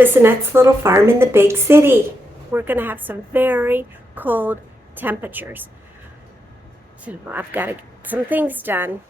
Bissonette's little farm in the big city. We're going to have some very cold temperatures. So I've got to get some things done.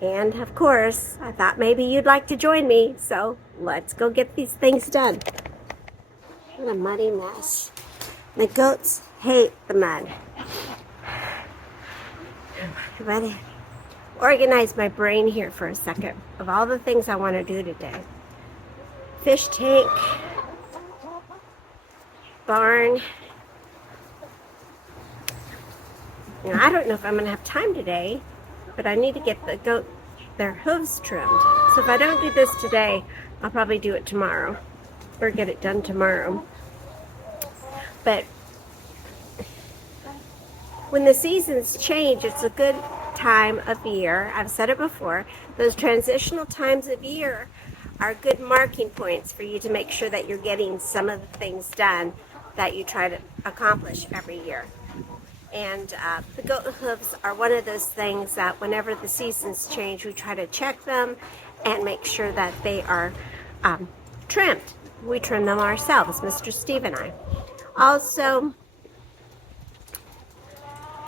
And of course, I thought maybe you'd like to join me. So let's go get these things done. What a muddy mess. The goats hate the mud. I better organize my brain here for a second of all the things I want to do today. Fish tank, barn. I don't know if I'm going to have time today, but I need to get the goat their hooves trimmed. So if I don't do this today, I'll probably do it tomorrow or get it done tomorrow. But when the seasons change, it's a good time of year. I've said it before. Those transitional times of year are good marking points for you to make sure that you're getting some of the things done that you try to accomplish every year. And the goat hooves are one of those things that whenever the seasons change, we try to check them and make sure that they are trimmed. We trim them ourselves, Mr. Steve and I. Also,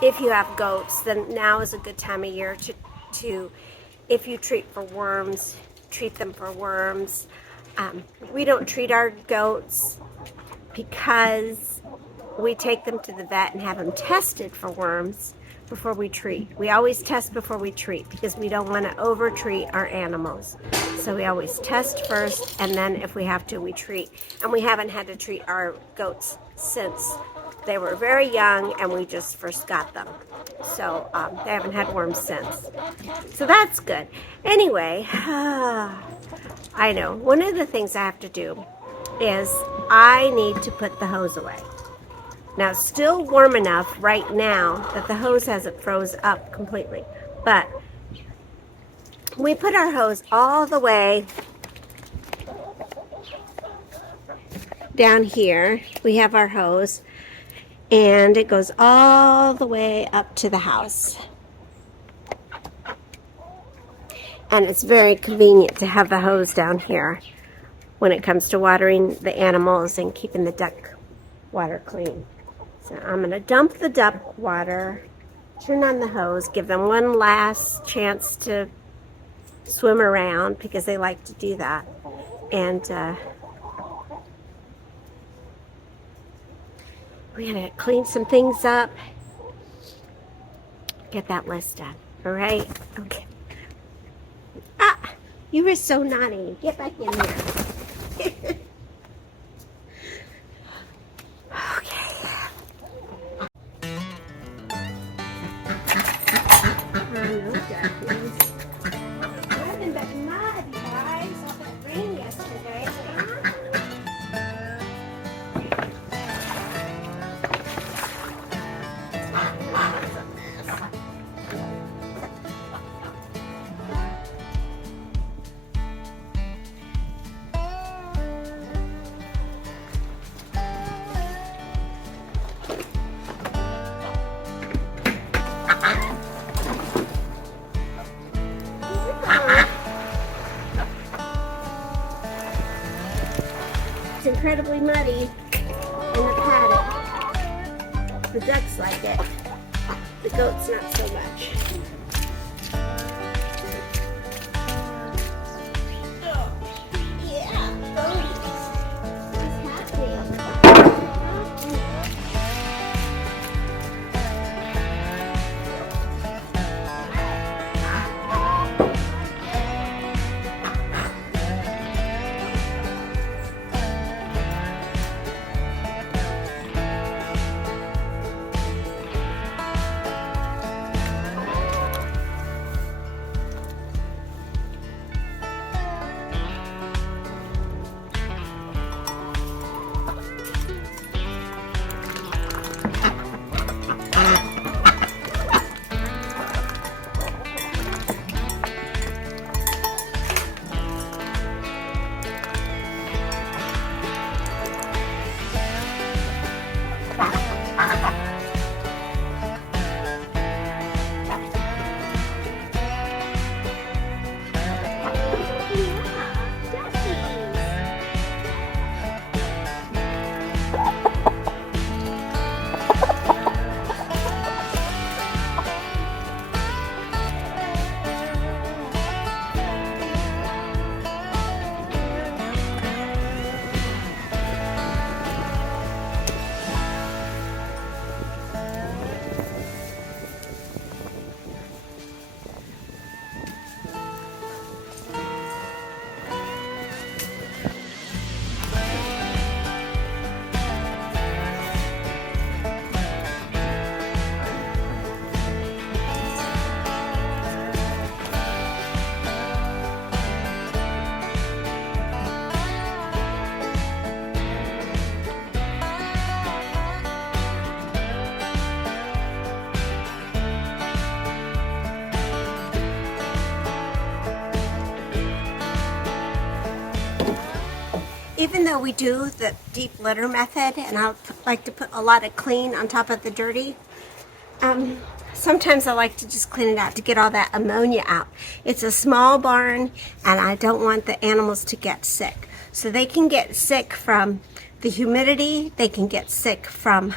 if you have goats, then now is a good time of year to if you treat for worms, treat them for worms. We don't treat our goats because we take them to the vet and have them tested for worms before we treat. We always test before we treat because we don't want to over-treat our animals. So we always test first, and then if we have to, we treat. And we haven't had to treat our goats since they were very young and we just first got them. So they haven't had worms since. So that's good. Anyway, I know. One of the things I have to do is I need to put the hose away. Now, it's still warm enough right now that the hose hasn't froze up completely. But we put our hose all the way down here. We have our hose, and it goes all the way up to the house. And it's very convenient to have the hose down here when it comes to watering the animals and keeping the duck water clean. So I'm going to dump the duck water, turn on the hose, give them one last chance to swim around because they like to do that. And we got to clean some things up, get that list done. All right? Okay. Ah, you were so naughty. Get back in there. It's incredibly muddy in the paddock. The ducks like it. The goats not so much. even though we do the deep litter method, and I like to put a lot of clean on top of the dirty, sometimes I like to just clean it out to get all that ammonia out. It's a small barn, and I don't want the animals to get sick. So they can get sick from the humidity, they can get sick from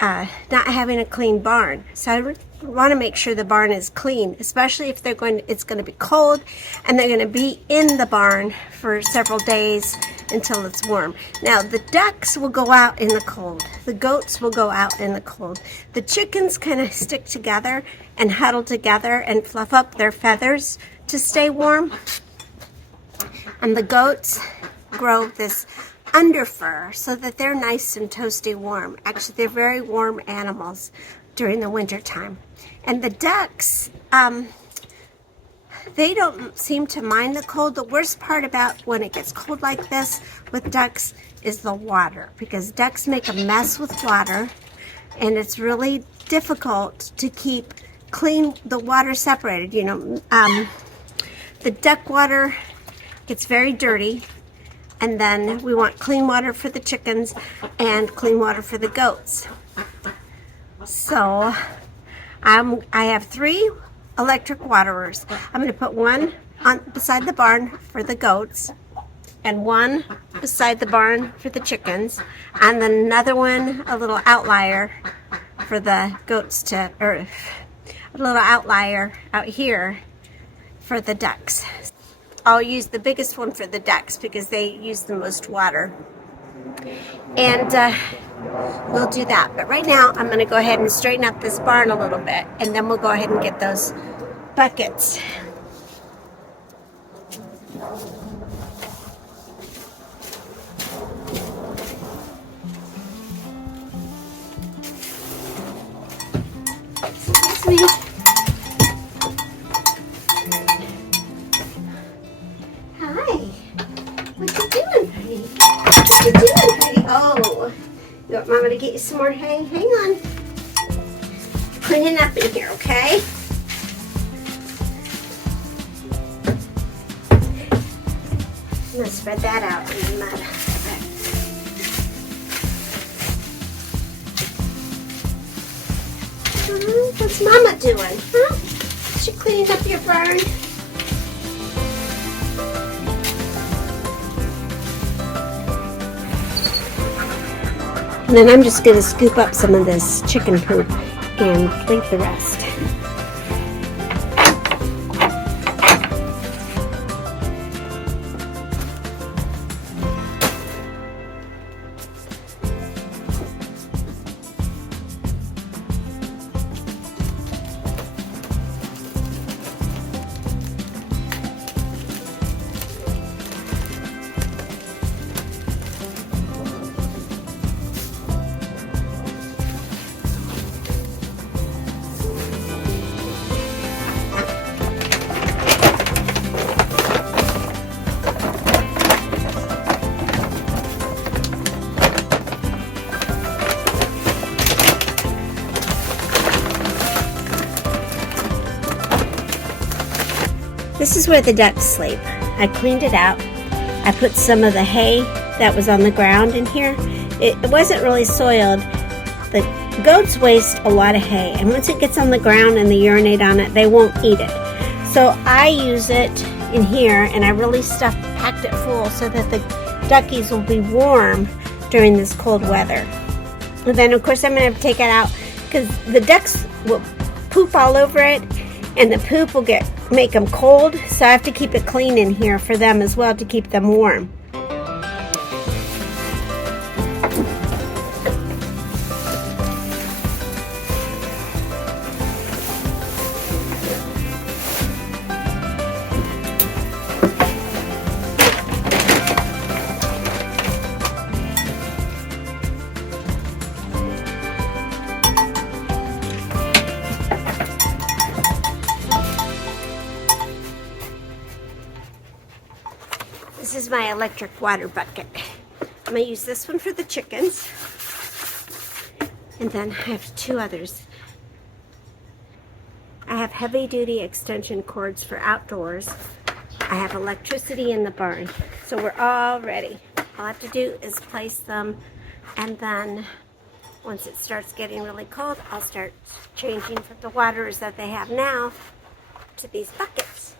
not having a clean barn. So I want to make sure the barn is clean, especially if it's going to be cold and they're going to be in the barn for several days until it's warm. Now the ducks will go out in the cold. The goats will go out in the cold. The chickens kind of stick together and huddle together and fluff up their feathers to stay warm. And the goats grow this under fur so that they're nice and toasty warm. Actually, they're very warm animals during the winter time. And the ducks, they don't seem to mind the cold. The worst part about when it gets cold like this with ducks is the water, because ducks make a mess with water, and it's really difficult to keep the water separated. You know, the duck water gets very dirty, and then we want clean water for the chickens and clean water for the goats. So I have 3 electric waterers. I'm going to put one beside the barn for the goats, and one beside the barn for the chickens, and then another one, a little outlier for the goats or a little outlier out here for the ducks. I'll use the biggest one for the ducks because they use the most water. And we'll do that. But right now, I'm going to go ahead and straighten up this barn a little bit, and then we'll go ahead and get those buckets. Excuse me. Oh, you want Mama to get you some more hay? Hang on. Cleaning up in here, okay? I'm going to spread that out in the mud. What's Mama doing? Huh? Is she cleaning up your barn? And then I'm just going to scoop up some of this chicken poop and leave the rest. This is where the ducks sleep. I cleaned it out. I put some of the hay that was on the ground in here. It wasn't really soiled. The goats waste a lot of hay, and once it gets on the ground and they urinate on it, they won't eat it. So I use it in here, and I really packed it full so that the duckies will be warm during this cold weather. And then of course I'm going to have to take it out because the ducks will poop all over it, and the poop will make them cold, so I have to keep it clean in here for them as well to keep them warm. This is my electric water bucket. I'm going to use this one for the chickens. And then I have 2 others. I have heavy duty extension cords for outdoors. I have electricity in the barn. So we're all ready. All I have to do is place them, and then once it starts getting really cold, I'll start changing from the waters that they have now to these buckets.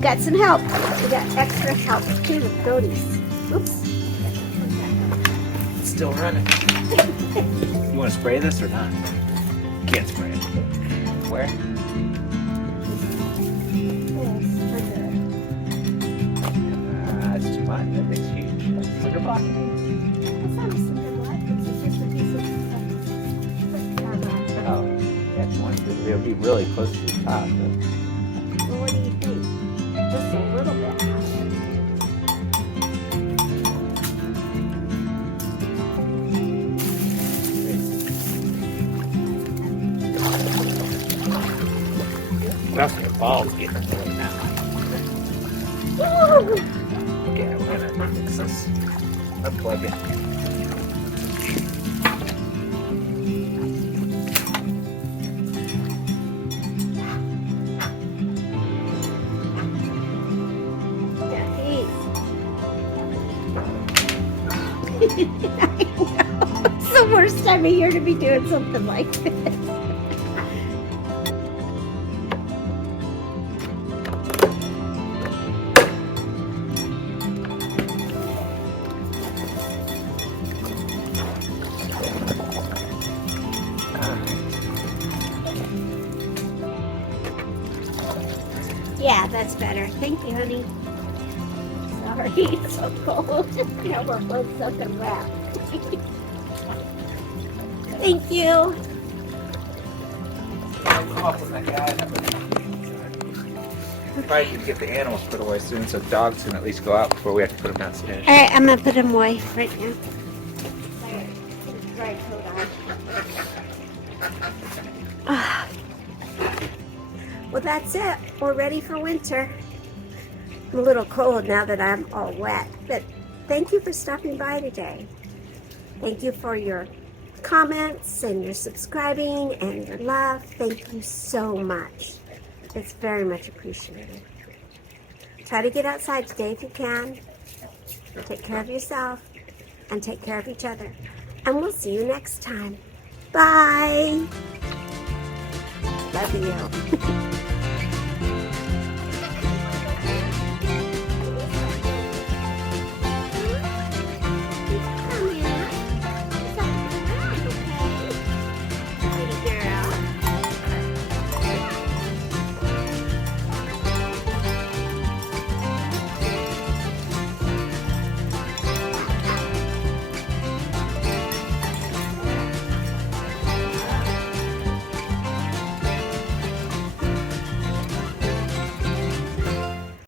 Got some help. We got extra help too, goaties. Oops. It's still running. You want to spray this or not? Can't spray it. Where? It's too much. That thing's huge. Cinder block? It's not a cinder block. It's just a piece of Oh, that's one. It'll be really close to the top. well, what do you think? Just a little bit higher. That's your balls getting really now. Okay, we're gonna mix this. Unplug it. I know. It's the worst time of year to be doing something like this. Yeah, that's better. Thank you, honey. Sorry, it's so cold. Now we're both soaking wet. Thank you. Probably could get the animals put away soon, so dogs can at least go out before we have to put them downstairs. All right, I'm gonna put them away right now. Dry coat on. Well, that's it. We're ready for winter. I'm a little cold now that I'm all wet, but thank you for stopping by today. Thank you for your comments and your subscribing and your love. Thank you so much. It's very much appreciated. Try to get outside today if you can. Take care of yourself and take care of each other. And we'll see you next time. Bye. Love you.